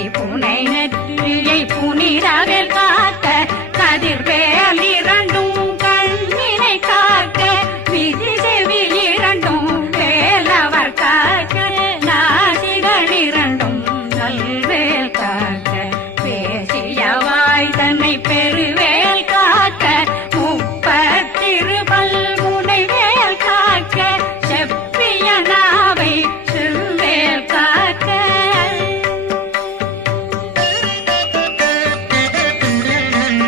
புனை புனை நெற்றியை புனிரவில் காக்க கதிர்வேல் இரண்டும் கண்ணினை காக்க விதி செவில் இரண்டும் வேலவர் காக்க நாசிகள் இரண்டும் நல்வேல் காக்க பேசிய வாய் தன்னை